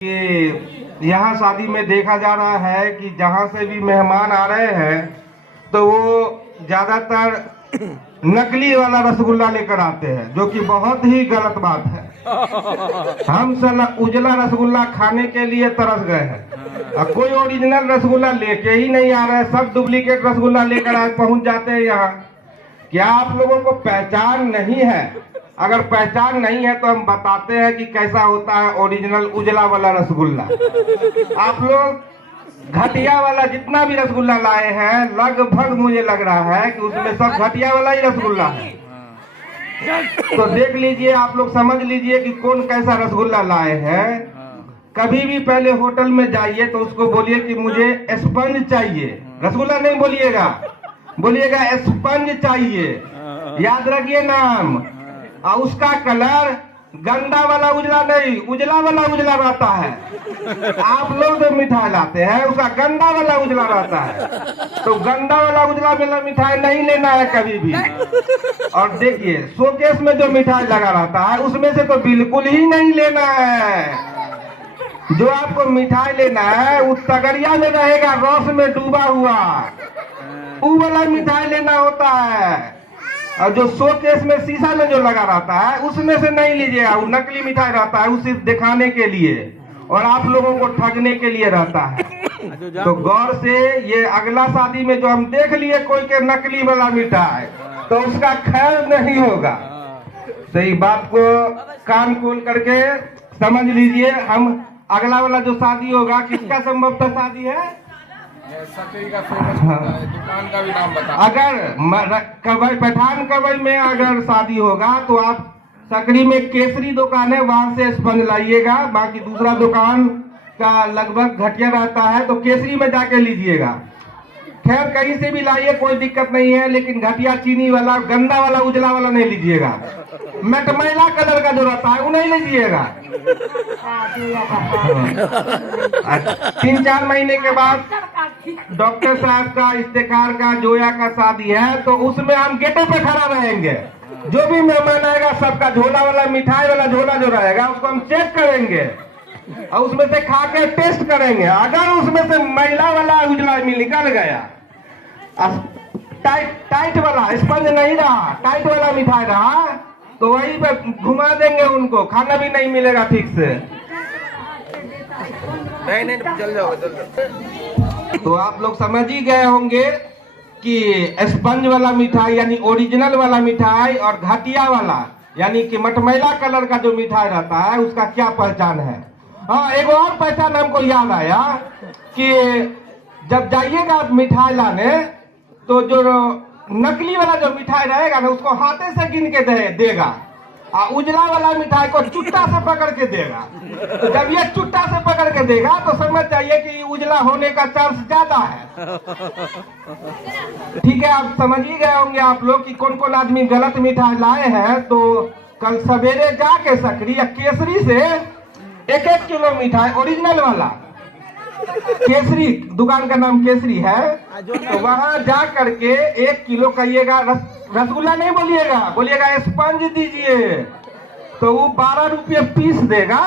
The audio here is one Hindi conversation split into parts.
कि यहाँ शादी में देखा जा रहा है कि जहाँ से भी मेहमान आ रहे हैं तो वो ज्यादातर नकली वाला रसगुल्ला लेकर आते हैं, जो कि बहुत ही गलत बात है। हम सब उजला रसगुल्ला खाने के लिए तरस गए हैं और कोई ओरिजिनल रसगुल्ला लेके ही नहीं आ रहा है, सब डुप्लीकेट रसगुल्ला लेकर आए पहुंच जाते हैं यहाँ। क्या आप लोगों को पहचान नहीं है? अगर पहचान नहीं है तो हम बताते हैं कि कैसा होता है ओरिजिनल उजला वाला रसगुल्ला। आप लोग घटिया वाला जितना भी रसगुल्ला लाए हैं, लगभग मुझे लग रहा है कि उसमें सब घटिया वाला ही रसगुल्ला है। तो देख लीजिए, आप लोग समझ लीजिए कि कौन कैसा रसगुल्ला लाए हैं। कभी भी पहले होटल में जाइए तो उसको बोलिए कि मुझे स्पंज चाहिए, रसगुल्ला नहीं बोलिएगा, बोलिएगा स्पंज चाहिए। याद रखिए नाम। और उसका कलर गंदा वाला उजला नहीं, उजला वाला उजला रहता है। आप लोग जो मिठाई लाते हैं उसका गंदा वाला उजला रहता है, तो गंदा वाला उजला वाला मिठाई नहीं लेना है कभी भी। और देखिए, शोकेस में जो मिठाई लगा रहता है उसमें से तो बिल्कुल ही नहीं लेना है। जो आपको मिठाई लेना है वो तगड़िया में रहेगा, रस में डूबा हुआ, वो वाला मिठाई लेना होता है। और जो शोकेस में शीशा में जो लगा रहता है उसमें से नहीं लीजिएगा, वो नकली मिठाई रहता है, वो सिर्फ दिखाने के लिए और आप लोगों को ठगने के लिए रहता है। तो गौर से, ये अगला शादी में जो हम देख लिए कोई के नकली वाला मिठाई, तो उसका खैर नहीं होगा। सही बात को कान खोल करके समझ लीजिए। हम अगला वाला जो शादी होगा, किसका संभवतः शादी है? सकरी का फेमस होता है, दुकान का भी नाम बता। अगर कवई पठान कवई में अगर शादी होगा तो आप सकरी में केसरी दुकान है, वहां से स्पंज लाइएगा। बाकी दूसरा दुकान का लगभग घटिया रहता है, तो केसरी में जाके लीजिएगा। खैर कहीं से भी लाइए, कोई दिक्कत नहीं है, लेकिन घटिया चीनी वाला, गंदा वाला, उजला वाला नहीं लीजिएगा। मटमैला कलर का जो रहता है वो नहीं लीजिएगा। 3-4 महीने के बाद डॉक्टर साहब का, इफ्तिखार का, जोया का शादी है, तो उसमें हम गेटे पे खड़ा रहेंगे। जो भी मेहमान आएगा सबका झोला वाला, मिठाई वाला झोला जो रहेगा उसको हम चेक करेंगे और उसमें से खा के टेस्ट करेंगे। अगर उसमें से मैला वाला उजला निकल गया, टाइट वाला स्पंज नहीं रहा, टाइट वाला मिठाई रहा, तो वहीं पे घुमा देंगे उनको, खाना भी नहीं मिलेगा ठीक से। नहीं चल जाओ। तो आप लोग समझ ही गए होंगे कि स्पंज वाला मिठाई यानी ओरिजिनल वाला मिठाई और घटिया वाला यानी कि मटमैला कलर का जो मिठाई रहता है उसका क्या पहचान है। हाँ, एक और पहचान हमको याद आया कि जब जाइएगा मिठाई लाने तो जो नकली वाला जो मिठाई रहेगा ना उसको हाथे से गिन के देगा और उजला वाला मिठाई को चुट्टा से पकड़ के देगा। तो जब ये चुट्टा से पकड़ के देगा तो समझ जाइए कि उजला होने का चांस ज्यादा है। ठीक है, आप समझ ही गए होंगे आप लोग कि कौन कौन आदमी गलत मिठाई लाए हैं। तो कल सवेरे जाके सकरी या केसरी से 1-1 किलो मिठाई ओरिजिनल वाला, केसरी दुकान का नाम केसरी है, तो वहां जा करके 1 किलो कहिएगा, रसगुल्ला नहीं बोलिएगा, बोलिएगा स्पंज दीजिए, तो वो 12 रुपये पीस देगा।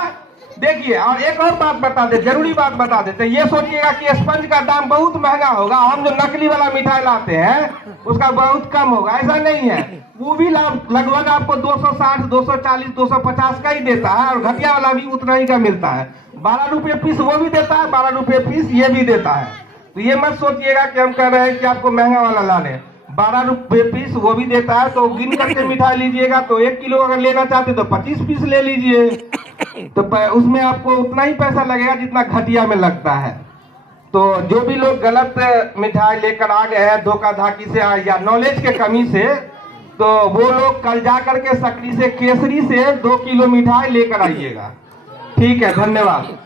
देखिए, और एक और बात बता दे, जरूरी बात बता देते, ये सोचिएगा कि स्पंज का दाम बहुत महंगा होगा, हम जो नकली वाला मिठाई लाते हैं उसका बहुत कम होगा, ऐसा नहीं है। वो भी लगभग आपको 260, 240, 250 का ही देता है और घटिया वाला भी उतना ही का मिलता है। 12 रुपये पीस वो भी देता है, 12 रुपये पीस ये भी देता है। तो ये मत सोचिएगा कि हम कह रहे हैं कि आपको महंगा वाला ला लें, 12 रुपये पीस वो भी देता है। तो गिन करके मिठाई लीजिएगा, तो 1 किलो अगर लेना चाहते तो 25 पीस ले लीजिए, तो उसमें आपको उतना ही पैसा लगेगा जितना घटिया में लगता है। तो जो भी लोग गलत मिठाई लेकर आ गए हैं धोखाधड़ी से या नॉलेज के कमी से, तो वो लोग कल जा करके सकरी से केसरी से 2 किलो मिठाई लेकर आइएगा। ठीक है, धन्यवाद।